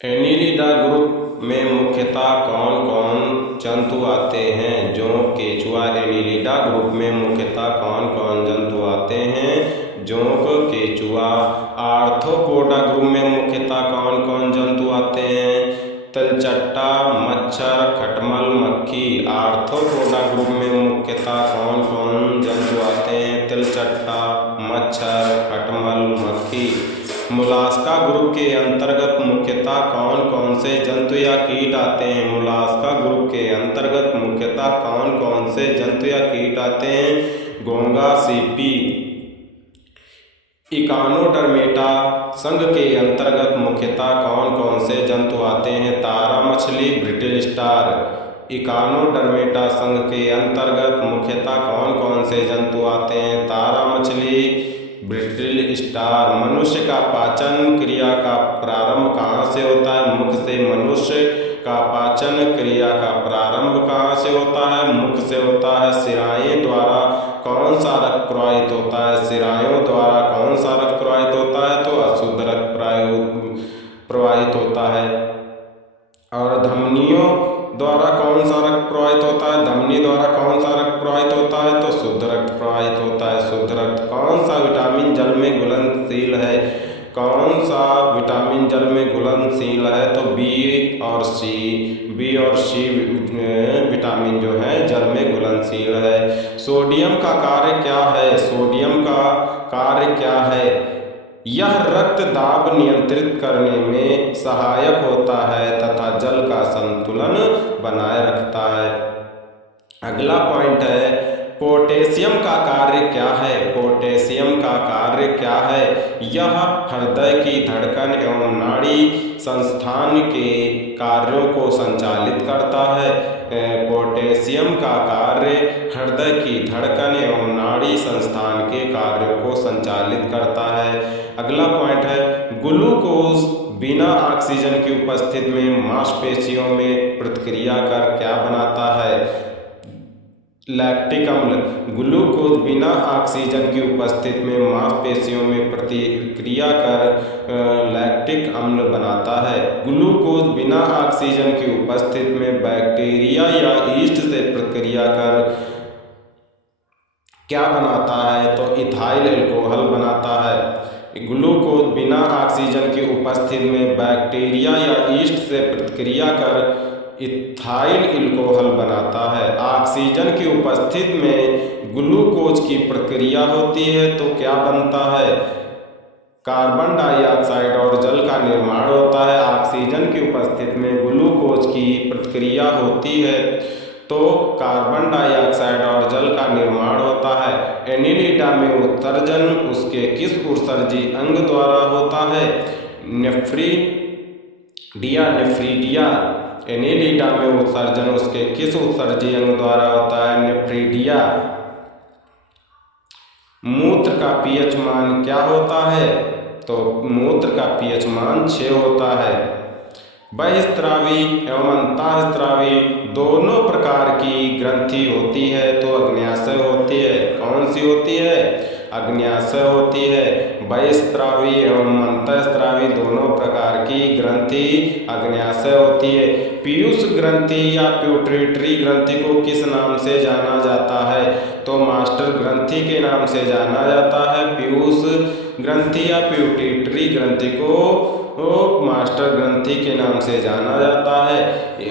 Annelida group में मुख्यतः कौन कौन जंतु आते हैं? जोंक, केंचुआ। एनिलिडा ग्रुप में मुख्यतः कौन कौन जंतु आते हैं? जोंक, केंचुआ। आर्थ्रोपोडा ग्रुप में मुख्यतः कौन कौन जंतु आते हैं? तिलचट्टा, मच्छर, खटमल, मक्खी। आर्थ्रोपोडा ग्रुप में मुख्यतः कौन कौन जंतु आते हैं? तिलचट्टा, मच्छर, खटमल, मक्खी। मोलास्का ग्रुप के अंतर्गत मुख्यतः कौन कौन से जंतु या कीट आते हैं? मोलास्का ग्रुप के अंतर्गत मुख्यतः कौन कौन से जंतु या कीट आते हैं? घोंघा, सीपी। इकानोडर्मेटा संघ के अंतर्गत मुख्यतः कौन कौन से जंतु आते हैं? तारा मछली, ब्रिटल स्टार। इकानोडर्मेटा संघ के अंतर्गत मुख्यतः कौन कौन से जंतु आते हैं? तारा मछली, ब्रिटल स्टार। मनुष्य का पाचन क्रिया का प्रारंभ कहाँ से होता है? मुख से। मनुष्य का पाचन क्रिया का प्रारंभ कहाँ से होता है? मुख से होता है। शिराएं द्वारा कौन सा रक्त प्रवाहित होता है? शिराओं द्वारा कौन सा रक्त प्रवाहित होता है? तो अशुद्ध रक्त प्रवाहित होता है। और धमनियों द्वारा कौन सा रक्त प्रवाहित होता है? धमनी द्वारा कौन सा रक्त प्रवाहित होता है? तो शुद्ध रक्त प्रवाहित होता है। शुद्ध रक्त। कौन सा विटामिन जल में घुलनशील है? कौन सा विटामिन जल में घुलनशील है? तो बी और सी विटामिन जो है जल में घुलनशील है। सोडियम का कार्य क्या है? सोडियम का कार्य क्या है? यह रक्त दाब नियंत्रित करने में सहायक होता है तथा जल का संतुलन बनाए रखता है। अगला पॉइंट है, पोटेशियम का कार्य क्या है? पोटेशियम का कार्य क्या है? यह हृदय की धड़कन एवं नाड़ी संस्थान के कार्यों को संचालित करता है। पोटेशियम का कार्य हृदय की धड़कन एवं नाड़ी संस्थान के कार्यों को संचालित करता है। अगला पॉइंट है, ग्लूकोज बिना ऑक्सीजन की उपस्थिति में मांसपेशियों में प्रतिक्रिया कर क्या बनाता है? लैक्टिक अम्ल। ग्लूकोज बिना ऑक्सीजन की उपस्थिति में मांसपेशियों में प्रतिक्रिया कर लैक्टिक अम्ल बनाता है। ग्लूकोज बिना ऑक्सीजन की उपस्थिति में बैक्टीरिया या यीस्ट से प्रतिक्रिया कर क्या बनाता है? तो इथाइल अल्कोहल बनाता है। ग्लूकोज बिना ऑक्सीजन की उपस्थिति में बैक्टीरिया या यीस्ट से प्रतिक्रिया कर इथाइल अल्कोहल बनाता है। ऑक्सीजन की उपस्थिति में ग्लूकोज की प्रक्रिया होती है तो क्या बनता है? कार्बन डाइऑक्साइड और जल का निर्माण होता है। ऑक्सीजन की उपस्थिति में ग्लूकोज की प्रतिक्रिया होती है तो कार्बन डाइऑक्साइड और जल का निर्माण होता है। एनिलिडा में उत्सर्जन उसके किस उत्सर्जी अंग द्वारा होता है? नेफ्रीडिया। एनिलिडा में उत्सर्जन उसके किस उत्सर्जी अंग द्वारा होता है? नेफ्रीडिया। मूत्र का पीएच मान क्या होता है? तो मूत्र का पीएच मान 6 होता है। बहिस्त्रावी एवं अंतःस्त्रावी दोनों प्रकार की ग्रंथि होती है तो अग्न्याशय होती है। कौन सी होती है? अग्न्याशय होती है। बहिस्त्रावी एवं अंतःस्त्रावी दोनों प्रकार की ग्रंथि अग्न्याशय होती है। पीयूष ग्रंथि या प्यूटरी ग्रंथि को किस नाम से जाना जाता है? तो मास्टर ग्रंथि के नाम से जाना जाता है। पीयूष ग्रंथि या प्यूटरी ग्रंथि को मास्टर ग्रंथि के नाम से जाना जाता है।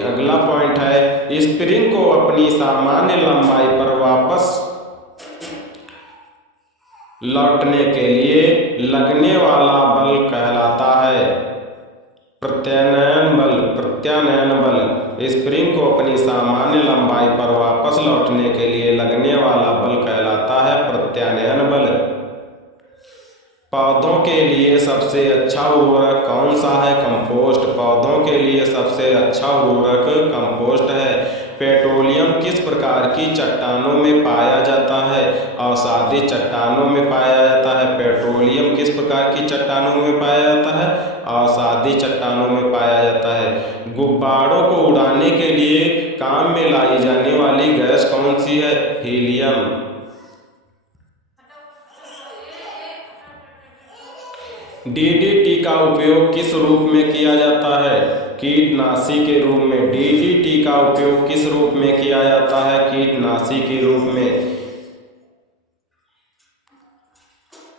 अगला पॉइंट है, स्प्रिंग को अपनी सामान्य लंबाई पर वापस लौटने के लिए लगने वाला बल कहलाता है प्रत्यानयन बल। प्रत्यानयन बल। स्प्रिंग को अपनी सामान्य लंबाई पर वापस लौटने के लिए लगने वाला बल कहलाता है प्रत्यानयन बल। पौधों के लिए सबसे अच्छा उर्वरक कौन सा है? कंपोस्ट। पौधों के लिए सबसे अच्छा उर्वरक कंपोस्ट है। पेट्रोलियम किस प्रकार की चट्टानों में पाया जाता है? अवसादी चट्टानों में पाया जाता है। पेट्रोलियम किस प्रकार की चट्टानों में पाया जाता है? अवसादी चट्टानों में पाया जाता है। गुब्बारों को उड़ाने के लिए काम में लाई जाने वाली गैस कौन सी है? हीलियम। डीडीटी का उपयोग किस रूप में किया जाता है? कीटनाशी के रूप में। डीडीटी का उपयोग किस रूप में किया जाता है? कीटनाशी के रूप में।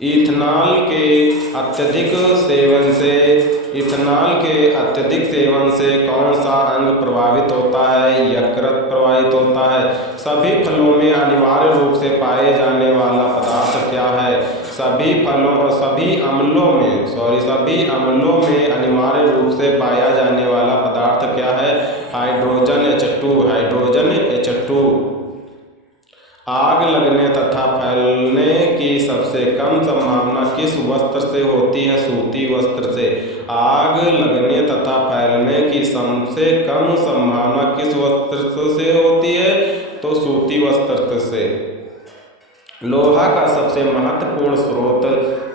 इथेनॉल के अत्यधिक सेवन से कौन सा अंग प्रभावित होता है? यकृत प्रभावित होता है। सभी फलों में अनिवार्य रूप से पाए जाने वाला पदार्थ क्या है? सभी अम्लों में अनिवार्य रूप से पाया जाने वाला पदार्थ क्या है? Hydrogen H2। आग लगने तथा फैलने की सबसे कम संभावना किस वस्त्र से होती है? सूती वस्त्र से। आग लगने तथा फैलने की सबसे कम संभावना किस वस्त्र से होती है? तो सूती वस्त्र से। लोहा का सबसे महत्वपूर्ण स्रोत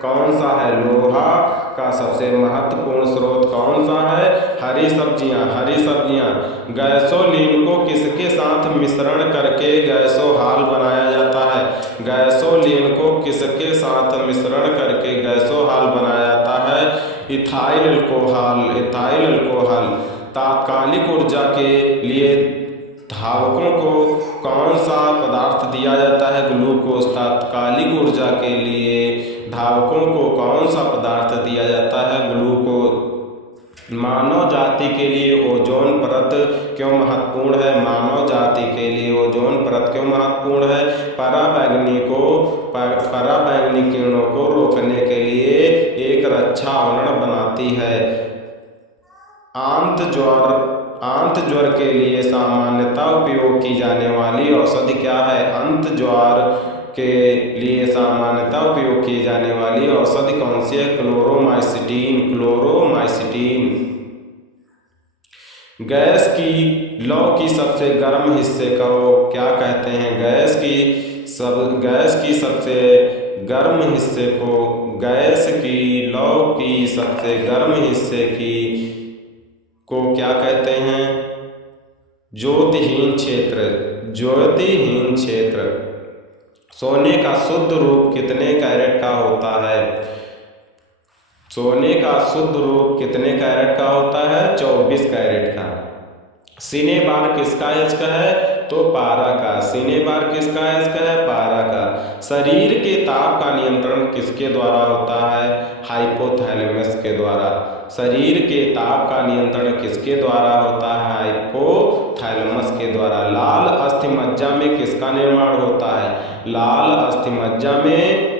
कौन सा है? लोहा का सबसे महत्वपूर्ण स्रोत कौन सा है? हरी सब्जियां। गैसोलीन को किसके साथ मिश्रण करके गैसोहाल बनाया जाता है? गैसोलीन को किसके साथ मिश्रण करके गैसोहाल बनाया जाता है? Ethyl alcohol. तात्कालिक ऊर्जा के लिए धावकों को कौन सा पदार्थ दिया जाता है? ग्लूकोज। तात्कालिक ऊर्जा के लिए धावकों को कौन सा पदार्थ दिया जाता है? ग्लूकोज। मानव जाति के लिए ओजोन परत क्यों महत्वपूर्ण है? मानव जाति के लिए ओजोन परत क्यों महत्वपूर्ण है? पराबैंगनी किरणों को रोकने के लिए एक रक्षा आवरण बनाती है। आंत ज्वर के लिए सामान्यतः उपयोग की जाने वाली औषधि क्या है? आंत ज्वर के लिए सामान्यतः उपयोग की जाने वाली औषधि कौन सी है? क्लोरोमाइसिटीन। गैस की लौ की सबसे गर्म हिस्से को क्या कहते हैं? गैस की सबसे गर्म हिस्से को क्या कहते हैं? ज्योतिहीन क्षेत्र। सोने का शुद्ध रूप कितने कैरेट का होता है? सोने का शुद्ध रूप कितने कैरेट का होता है? 24 कैरेट का। सीने बार किसका अयस्क है? तो पारा का। सीने बार किसका अयस्क है? पारा का। शरीर के ताप का नियंत्रण किसके द्वारा होता है? हाइपोथैलेमस के द्वारा। शरीर के ताप का नियंत्रण किसके द्वारा होता है? हाइपोथैलेमस के द्वारा। लाल अस्थिमज्जा में किसका निर्माण होता है? लाल अस्थिमज्जा में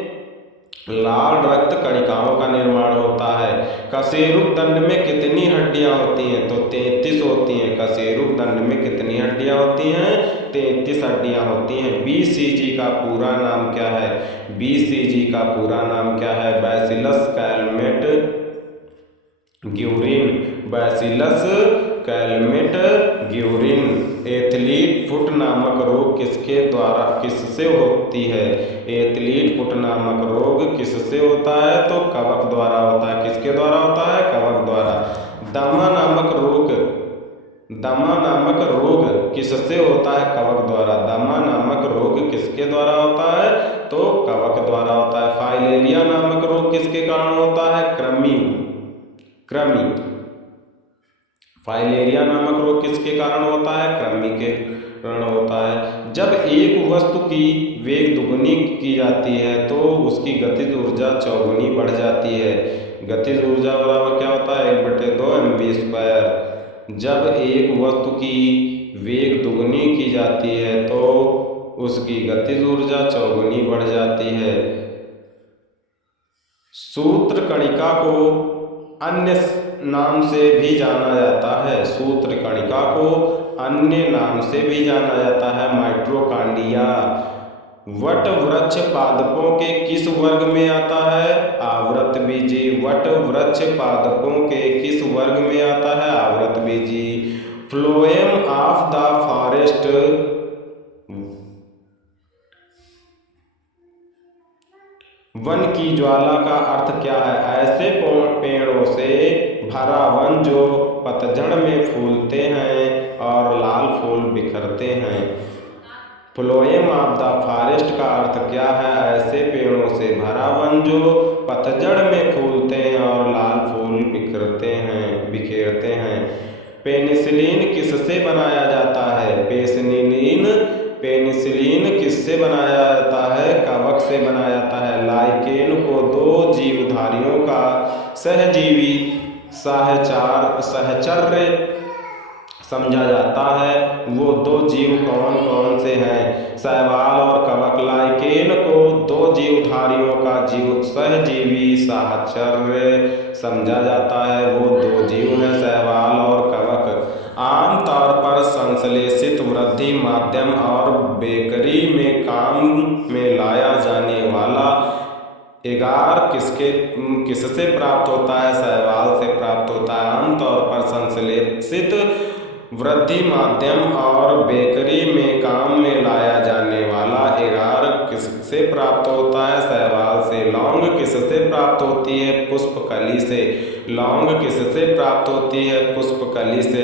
लाल रक्त कणिकाओं का निर्माण होता है। कशेरुक दंड में कितनी हड्डियां होती हैं? तो 33 होती हैं। कशेरुक दंड में कितनी हड्डियां होती हैं? 33 हड्डियां होती हैं। बीसीजी का पूरा नाम क्या है? बीसीजी का पूरा नाम क्या है? Bacillus Calmette Guérin. Athlete foot नामक रोग किससे होती है? एथलीट फुट नामक रोग किससे होता है? तो कवक द्वारा होता है। किसके द्वारा होता है? कवक द्वारा। दमा नामक रोग किससे होता है? कवक द्वारा। दमा नामक रोग किसके द्वारा होता है? तो कवक द्वारा होता है। फाइलेरिया नामक रोग किसके कारण होता है? कृमि। फाइलेरिया नामक रोग किसके कारण होता है? कृमि के कारण होता है। जब एक वस्तु की वेग दुगुनी की जाती है तो उसकी गतिज ऊर्जा चौगुनी बढ़ जाती है। गतिज ऊर्जा बराबर क्या होता है? 1/2 mv²। जब एक वस्तु की वेग दुगुनी की जाती है तो उसकी गतिज ऊर्जा चौगुनी बढ़ जाती है। सूत्र कणिका को अन्य नाम से भी जाना जाता है। सूत्र कणिका को अन्य नाम से भी जाना जाता है माइटोकॉन्ड्रिया। वट वृक्ष पादपों के किस वर्ग में आता है? आवृतबीजी। वट वृक्ष पादपों के किस वर्ग में आता है? आवृतबीजी। Phloem of the forest one की ज्वाला का अर्थ क्या है? ऐसे पेड़ों से भरा वन जो पतझड़ में फूलते हैं और लाल फूल बिखरते हैं। फ्लोएम ऑफ द फॉरेस्ट का अर्थ क्या है? ऐसे पेड़ों से भरा वन जो पतझड़ में फूलते हैं और लाल फूल बिखेरते हैं। पेनिसिलिन किससे बनाया जाता है? पेनिसिलिन किससे बनाया जाता है? कवक से बनाया जाता है। लाइकेन को दो जीवधारियों का सहजीवी सहचर्य समझा जाता है। वो दो जीव कौन कौन से हैं? शैवाल और कवक। लाइकेन को दो जीवधारियों का सहजीवी साहचर्य समझा जाता है। वो दो जीव हैं, शैवाल और कवक। आमतौर पर संश्लेषित वृद्धि माध्यम और बेकरी में काम में लाया जाने वाला एगार किससे प्राप्त होता है? शैवाल से प्राप्त होता है। आमतौर पर संश्लेषित वृद्धि माध्यम और बेकरी में काम में लाया जाने वाला एगार किससे प्राप्त होता है? शैवाल से। लौंग किससे प्राप्त होती है? पुष्पकली से। लौंग किससे प्राप्त होती है? पुष्पकली से।